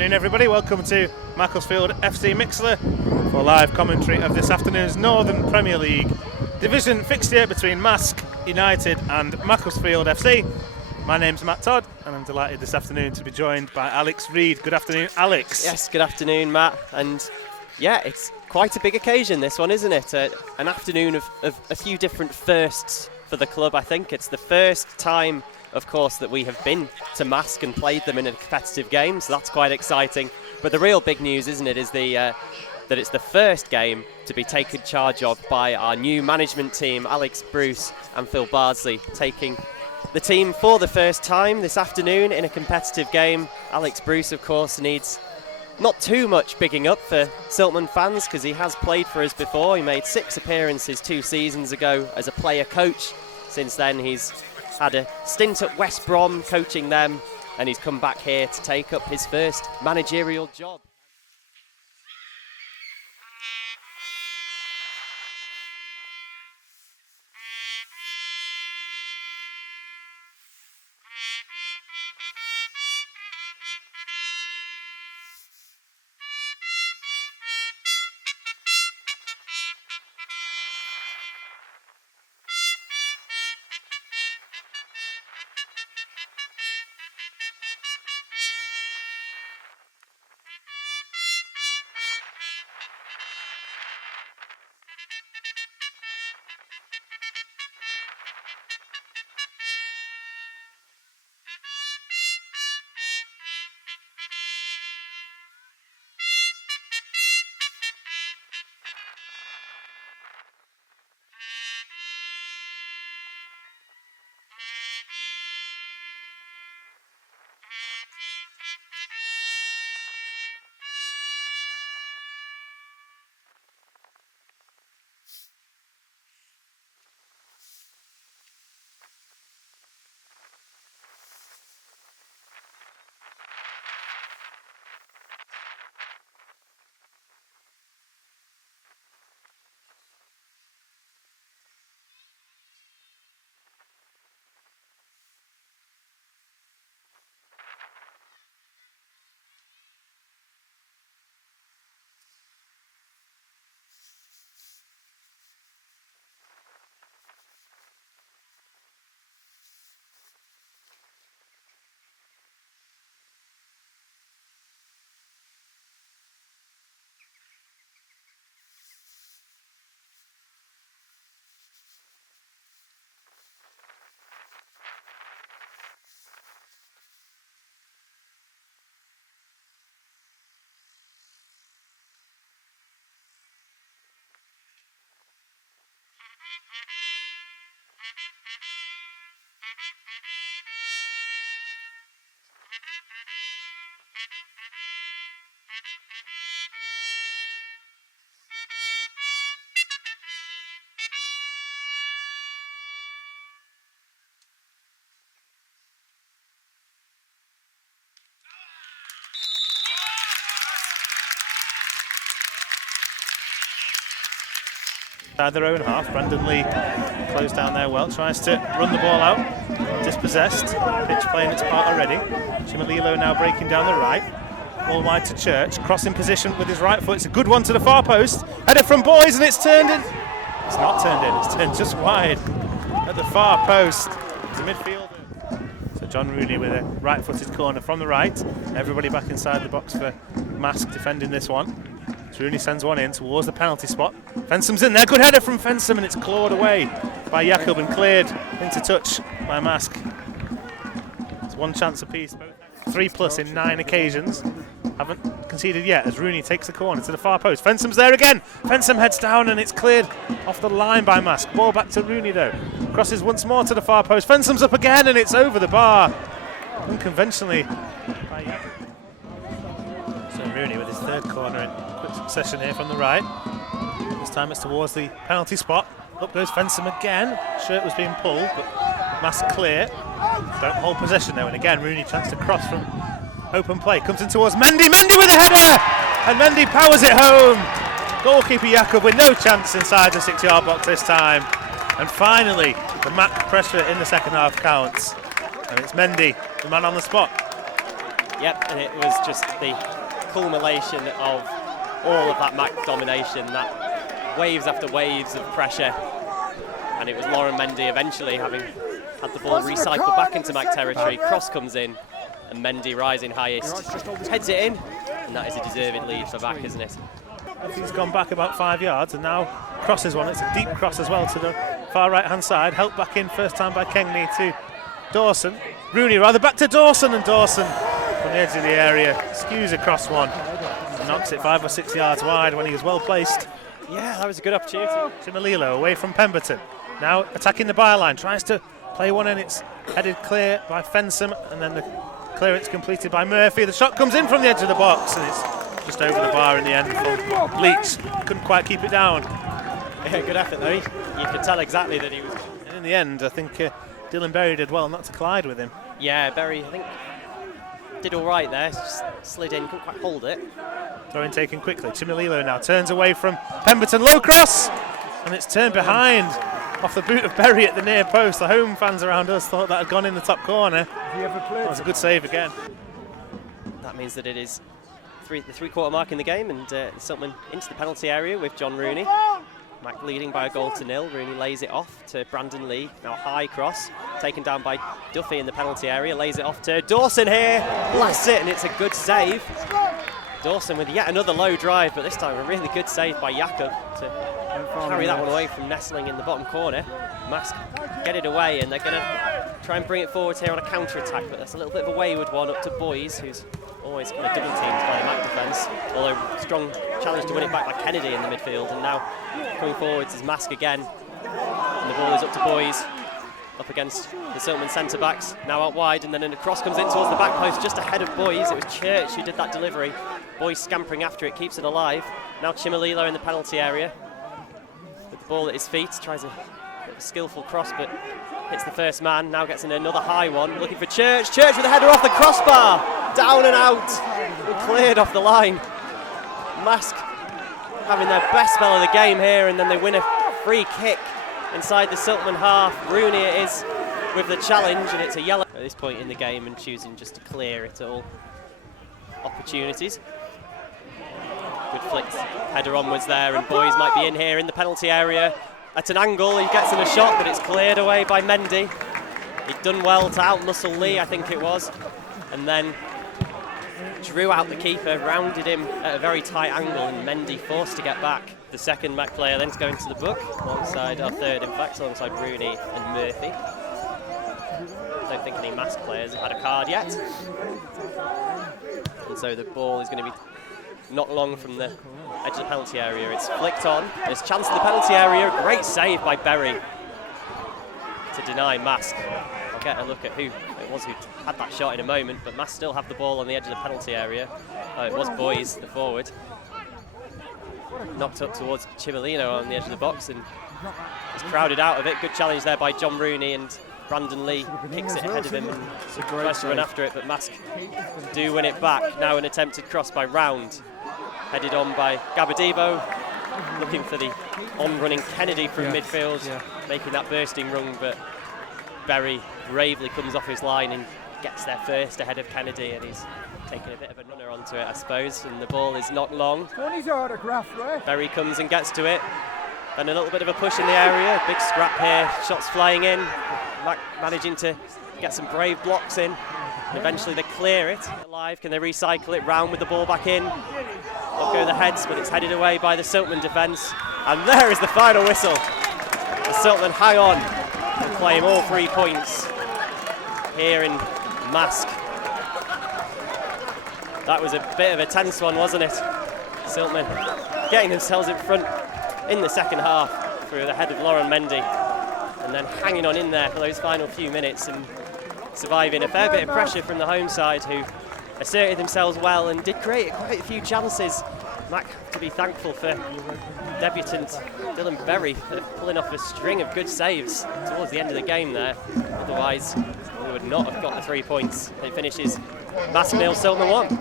afternoon, everybody. Welcome to Macclesfield FC Mixler for live commentary of this afternoon's Northern Premier League division fixture between Marske United and Macclesfield FC. My name's Matt Todd, and I'm delighted this afternoon to be joined by Alex Reid. Good afternoon, Alex. Yes, good afternoon, Matt. And yeah, it's quite a big occasion, this one, isn't it? An afternoon of a few different firsts for the club. I think it's the first time, of course, that we have been to Marske and played them in a competitive game, so that's quite exciting. But the real big news, isn't it, is that it's the first game to be taken charge of by our new management team, Alex Bruce and Phil Bardsley, taking the team for the first time this afternoon in a competitive game. Alex Bruce, of course, needs not too much bigging up for Siltman fans because he has played for us before. He made 6 appearances 2 seasons ago as a player coach. Since then, he's had a stint at West Brom coaching them, and he's come back here to take up his first managerial job. Inside their own half, Brandon Lee closed down there well, tries to run the ball out, dispossessed, pitch playing its part already. Chimalilo now breaking down the right, ball wide to Church, crossing position with his right foot, it's a good one to the far post, header from Boys and it's turned in. It's not turned in, it's turned just wide at the far post. It's a midfielder. So John Rooney with a right-footed corner from the right, everybody back inside the box for Marske defending this one. Rooney sends one in towards the penalty spot. Fensom's in there, good header from Fensom, and it's clawed away by Jakob and cleared into touch by Marske. It's one chance apiece, 3+ in 9 occasions. Haven't conceded yet as Rooney takes the corner to the far post. Fensom's there again. Fensom heads down and it's cleared off the line by Marske. Ball back to Rooney though. Crosses once more to the far post. Fensom's up again and it's over the bar. Unconventionally by Jakob. So Rooney with his third corner in quick succession here from the right. This time it's towards the penalty spot. Up goes Fensom again. Shirt was being pulled, but Marske clear. Don't hold possession though, and again Rooney chance to cross from open play. Comes in towards Mendy. Mendy with a header! And Mendy powers it home. Goalkeeper Jakob with no chance inside the 6-yard box this time. And finally, the Mac pressure in the second half counts. And it's Mendy, the man on the spot. Yep, and it was just the culmination of all of that Mac domination, that waves after waves of pressure. And it was Laurent Mendy eventually, having had the ball recycled back into Mac territory. Cross comes in, and Mendy rising highest, heads it in, and that is a deserving lead for Mac, isn't it? He's gone back about 5 yards and now crosses one. It's a deep cross as well to the far right-hand side. Helped back in first time by Kengney to Dawson. Rooney rather back to Dawson, and Dawson from the edge of the area skews across one and knocks it 5 or 6 yards wide when he was well placed. Yeah, that was a good opportunity. Chimalilo away from Pemberton. Now attacking the byline, tries to play one in. It's headed clear by Fensom, and then the clearance completed by Murphy. The shot comes in from the edge of the box, and it's just over the bar in the end from Bleach. Couldn't quite keep it down. Yeah, good effort though. You could tell exactly that he was. And in the end, I think Dylan Berry did well not to collide with him. Yeah, Berry, I think, did all right there. Just slid in, couldn't quite hold it. Throw in taken quickly. Chimalilo now turns away from Pemberton. Low cross! And it's turned behind off the boot of Berry at the near post. The home fans around us thought that had gone in the top corner. That was a good save again. That means that it is the three-quarter mark in the game, and Siltman into the penalty area with John Rooney. Mac leading by a goal to nil. Rooney lays it off to Brandon Lee. Now high cross, taken down by Duffy in the penalty area. Lays it off to Dawson here. Blasts it, and it's a good save. Dawson with yet another low drive, but this time a really good save by Jakob to carry that one away from nestling in the bottom corner. Mask get it away, and they're going to try and bring it forward here on a counter-attack, but that's a little bit of a wayward one up to Boys, who's always kind of double teamed by the Mac defence, although strong challenge to win it back by Kennedy in the midfield, and now coming forwards is Mask again, and the ball is up to Boys, up against the Siltman centre-backs, now out wide, and then a cross comes in towards the back post just ahead of Boys. It was Church who did that delivery. Boys scampering after it, keeps it alive. Now Chimalilo in the penalty area with the ball at his feet, tries a skillful cross but hits the first man, now gets in another high one, looking for Church. Church with a header off the crossbar, down and out, and cleared off the line. Mask having their best spell of the game here, and then they win a free kick inside the Siltman half. Rooney it is with the challenge, and it's a yellow at this point in the game, and choosing just to clear it all opportunities. Good flicked header onwards there, and Boys might be in here in the penalty area at an angle. He gets in a shot, but it's cleared away by Mendy. He'd done well to out-muscle Lee, I think it was, and then drew out the keeper, rounded him at a very tight angle, and Mendy forced to get back. The second Mac player then to go into the book, alongside our third, in fact, alongside Rooney and Murphy. I don't think any Mask players have had a card yet. And so the ball is going to be not long from the edge of the penalty area. It's flicked on. There's a chance in the penalty area. Great save by Berry to deny Mask. I'll get a look at who it was who had that shot in a moment, but Mask still have the ball on the edge of the penalty area. It was Boys, the forward. Knocked up towards Chimalino on the edge of the box, and it's crowded out of it. Good challenge there by John Rooney, and Brandon Lee kicks it ahead of him and tries to run after it, but Mask do win it back. Now an attempted cross by Round, headed on by Gabadibo, looking for the on-running Kennedy from midfield, making that bursting run, but Berry bravely comes off his line and gets there first ahead of Kennedy, and he's taking a bit of a runner onto it, I suppose, and the ball is not long. Berry comes and gets to it, and a little bit of a push in the area, big scrap here, shots flying in, Mac managing to get some brave blocks in, and eventually they clear it. Alive, can they recycle it? Round with the ball back in. Up go the heads, but it's headed away by the Siltman defence, and there is the final whistle. The Siltman hang on and claim all 3 points here in Mask. That was a bit of a tense one, wasn't it? Siltman getting themselves in front in the second half through the head of Laurent Mendy, and then hanging on in there for those final few minutes and surviving a fair bit of pressure from the home side, who asserted themselves well and did create quite a few chances. Mac to be thankful for debutant Dylan Berry for pulling off a string of good saves towards the end of the game there. Otherwise, we would not have got the 3 points. It finishes Mask 0, Siltman 1.